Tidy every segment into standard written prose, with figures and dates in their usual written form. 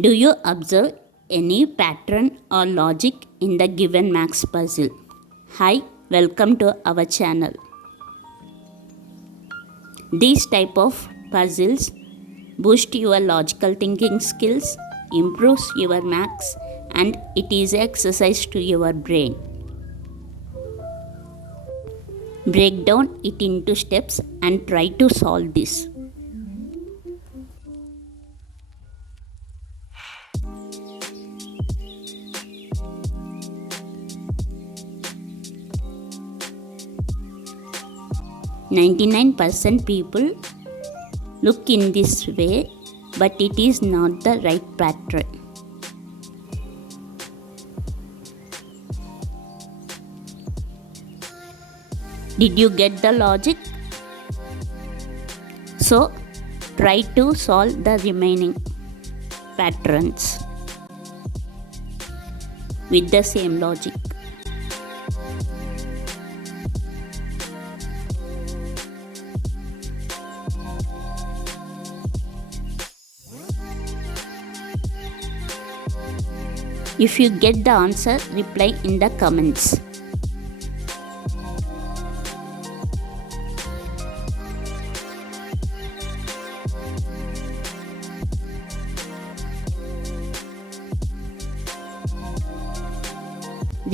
Do you observe any pattern or logic in the given max puzzle? Hi, welcome to our channel. These type of puzzles boost your logical thinking skills, improves your max, and it is exercise to your brain. Break down it into steps and try to solve this. "99% people look in this way, but it is not the right pattern." Did you get the logic? So, try to solve the remaining patterns with the same logic. If you get the answer, reply in the comments.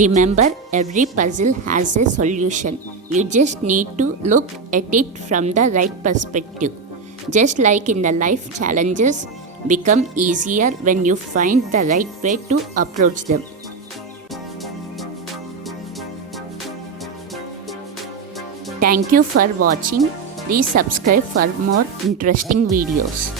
Remember, every puzzle has a solution. You just need to look at it from the right perspective. Just like in the life, challenges become easier when you find the right way to approach them. Thank you for watching. Please subscribe for more interesting videos.